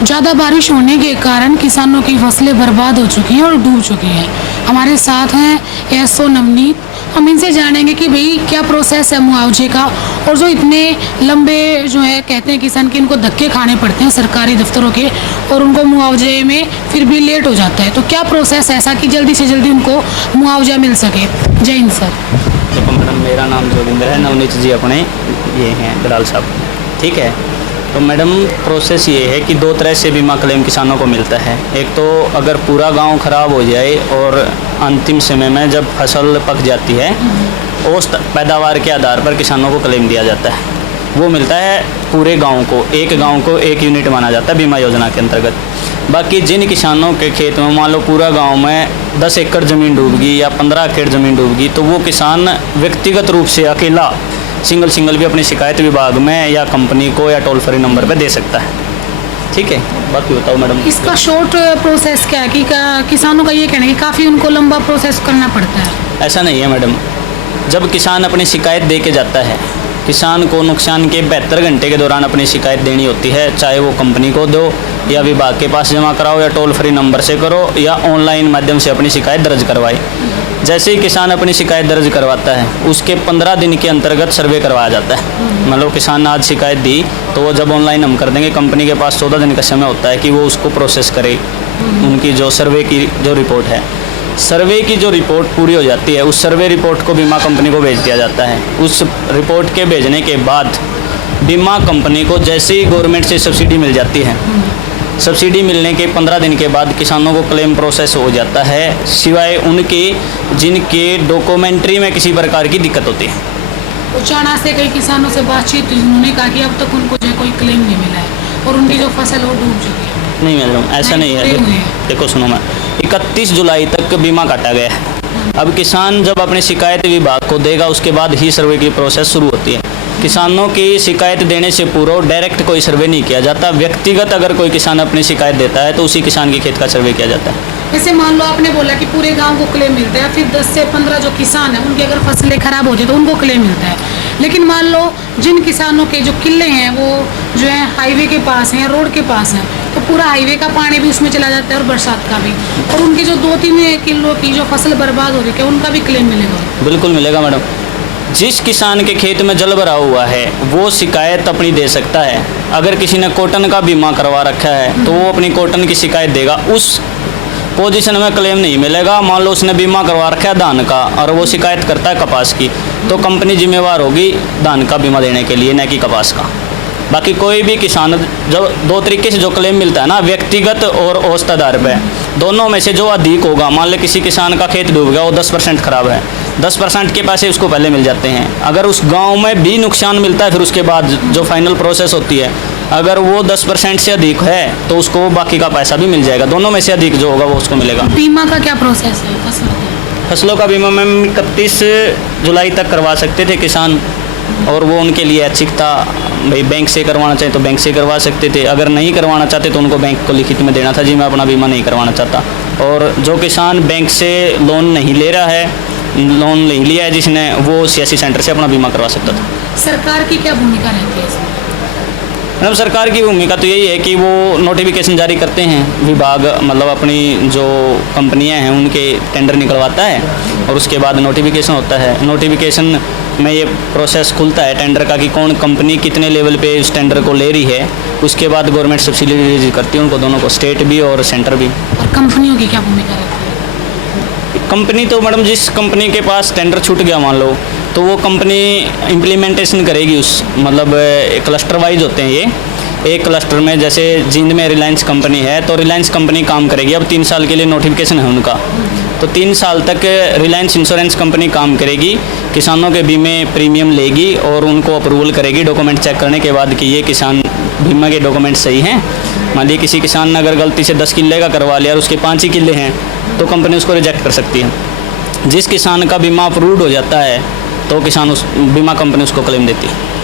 ज़्यादा बारिश होने के कारण किसानों की फसलें बर्बाद हो चुकी हैं और डूब चुकी हैं। हमारे साथ हैं एसओ नवनीत। हम इनसे जानेंगे कि भाई क्या प्रोसेस है मुआवजे का, और जो इतने लंबे जो है कहते हैं किसान कि इनको धक्के खाने पड़ते हैं सरकारी दफ्तरों के और उनको मुआवजे में फिर भी लेट हो जाता है, तो क्या प्रोसेस है ऐसा कि जल्दी से जल्दी उनको मुआवजा मिल सके? जय हिंद सर। देखो मैडम, मेरा नाम जोगिंदर है, नवनीत जी अपने ये हैं दलाल साहब, ठीक है। तो मैडम प्रोसेस ये है कि दो तरह से बीमा क्लेम किसानों को मिलता है। एक तो अगर पूरा गांव ख़राब हो जाए और अंतिम समय में जब फसल पक जाती है, औसत पैदावार के आधार पर किसानों को क्लेम दिया जाता है। वो मिलता है पूरे गांव को, एक गांव को एक यूनिट माना जाता है बीमा योजना के अंतर्गत। बाकी जिन किसानों के खेत में मान लो पूरा गांव में 10 एकड़ ज़मीन डूब गई या 15 एकड़ ज़मीन डूब गई, तो वो किसान व्यक्तिगत रूप से अकेला सिंगल भी अपनी शिकायत विभाग में या कंपनी को या टोल फ्री नंबर पे दे सकता है, ठीक है। बाकी बताओ मैडम, इसका शॉर्ट प्रोसेस क्या है कि किसानों का ये कहना है कि काफ़ी उनको लंबा प्रोसेस करना पड़ता है? ऐसा नहीं है मैडम। जब किसान अपनी शिकायत दे के जाता है, किसान को नुकसान के 72 घंटे के दौरान अपनी शिकायत देनी होती है, चाहे वो कंपनी को दो या विभाग के पास जमा कराओ या टोल फ्री नंबर से करो या ऑनलाइन माध्यम से अपनी शिकायत दर्ज करवाए। जैसे ही किसान अपनी शिकायत दर्ज करवाता है, उसके 15 दिन के अंतर्गत सर्वे करवाया जाता है। मतलब किसान ने आज शिकायत दी तो वो जब ऑनलाइन हम कर देंगे, कंपनी के पास 14 दिन का समय होता है कि वो उसको प्रोसेस करे। उनकी जो सर्वे की जो रिपोर्ट है, सर्वे की जो रिपोर्ट पूरी हो जाती है, उस सर्वे रिपोर्ट को बीमा कंपनी को भेज दिया जाता है। उस रिपोर्ट के भेजने के बाद बीमा कंपनी को जैसे ही गवर्नमेंट से सब्सिडी मिल जाती है, सब्सिडी मिलने के 15 दिन के बाद किसानों को क्लेम प्रोसेस हो जाता है, सिवाय उनके जिनके डॉक्यूमेंट्री में किसी प्रकार की दिक्कत होती है। उचाना से कई किसानों से बातचीत हुई, उन्होंने कहा कि अब तक उनको जो कोई क्लेम नहीं मिला है और उनकी जो फसल वो डूब चुकी है। नहीं मैडम, ऐसा नहीं है। देखो सुनो, मैं 31 जुलाई तक बीमा काटा गया है। अब किसान जब अपनी शिकायत विभाग को देगा, उसके बाद ही सर्वे की प्रोसेस शुरू होती है। किसानों की शिकायत देने से पूर्व डायरेक्ट कोई सर्वे नहीं किया जाता। व्यक्तिगत अगर कोई किसान अपनी शिकायत देता है तो उसी किसान के खेत का सर्वे किया जाता है। जैसे मान लो आपने बोला कि पूरे गांव को क्लेम मिलता है, फिर 10 से 15 जो किसान हैं उनकी अगर फसलें खराब हो जाए तो उनको क्लेम मिलता है। लेकिन मान लो जिन किसानों के जो किले हैं वो जो है हाईवे के पास हैं, रोड के पास हैं, तो पूरा हाईवे का पानी भी उसमें चला जाता है और बरसात का भी, और उनकी जो 2-3 किलो की जो फसल बर्बाद हो रही है उनका भी क्लेम मिलेगा? बिल्कुल मिलेगा मैडम। जिस किसान के खेत में जल भरा हुआ है वो शिकायत अपनी दे सकता है। अगर किसी ने कॉटन का बीमा करवा रखा है तो वो अपनी कॉटन की शिकायत देगा, उस पोजीशन में क्लेम नहीं मिलेगा। मान लो उसने बीमा करवा रखा है धान का और वो शिकायत करता है कपास की, तो कंपनी जिम्मेवार होगी धान का बीमा देने के लिए, न कि कपास का। बाकी कोई भी किसान, जब दो तरीके से जो क्लेम मिलता है ना, व्यक्तिगत और औसत आधार पे, दोनों में से जो अधिक होगा, मान लो किसी किसान का खेत डूब गया, वो 10% खराब है, 10% के पैसे उसको पहले मिल जाते हैं। अगर उस गांव में भी नुकसान मिलता है, फिर उसके बाद जो फाइनल प्रोसेस होती है, अगर वो 10% से अधिक है तो उसको बाकी का पैसा भी मिल जाएगा। दोनों में से अधिक जो होगा वो उसको मिलेगा। बीमा का क्या प्रोसेस है फसलों का बीमा मैम 31 जुलाई तक करवा सकते थे किसान, और वो उनके लिए ऐच्छिक था। भाई बैंक से करवाना चाहे तो बैंक से करवा सकते थे, अगर नहीं करवाना चाहते तो उनको बैंक को लिखित में देना था, जी मैं अपना बीमा नहीं करवाना चाहता। और जो किसान बैंक से लोन नहीं ले रहा है, लोन नहीं लिया है जिसने, वो सीएससी सेंटर से अपना बीमा करवा सकता था। सरकार की क्या भूमिका रहती है इसमें? मतलब सरकार की भूमिका तो यही है कि वो नोटिफिकेशन जारी करते हैं, विभाग मतलब अपनी जो कंपनियां हैं उनके टेंडर निकलवाता है और उसके बाद नोटिफिकेशन होता है। नोटिफिकेशन में ये प्रोसेस खुलता है टेंडर का कि कौन कंपनी कितने लेवल पे उस टेंडर को ले रही है। उसके बाद गवर्नमेंट सब्सिडी रिलीज करती है उनको, दोनों को, स्टेट भी और सेंटर भी। और कंपनियों की क्या भूमिका रहती है? कंपनी तो मैडम जिस कंपनी के पास टेंडर छूट गया मान लो, तो वो कंपनी इम्प्लीमेंटेशन करेगी उस, मतलब क्लस्टर वाइज होते हैं ये। एक क्लस्टर में जैसे जींद में रिलायंस कंपनी है तो रिलायंस कंपनी काम करेगी। अब 3 साल के लिए नोटिफिकेशन है उनका, तो 3 साल तक रिलायंस इंश्योरेंस कंपनी काम करेगी, किसानों के बीमे प्रीमियम लेगी और उनको अप्रूवल करेगी डॉक्यूमेंट चेक करने के बाद कि ये किसान बीमा के डॉक्यूमेंट सही हैं। मान लीजिए किसी किसान ने अगर गलती से 10 किले का करवा लिया और उसके 5 ही किले हैं तो कंपनी उसको रिजेक्ट कर सकती है। जिस किसान का बीमा अप्रूव्ड हो जाता है तो किसान उस बीमा कंपनी उसको क्लेम देती है।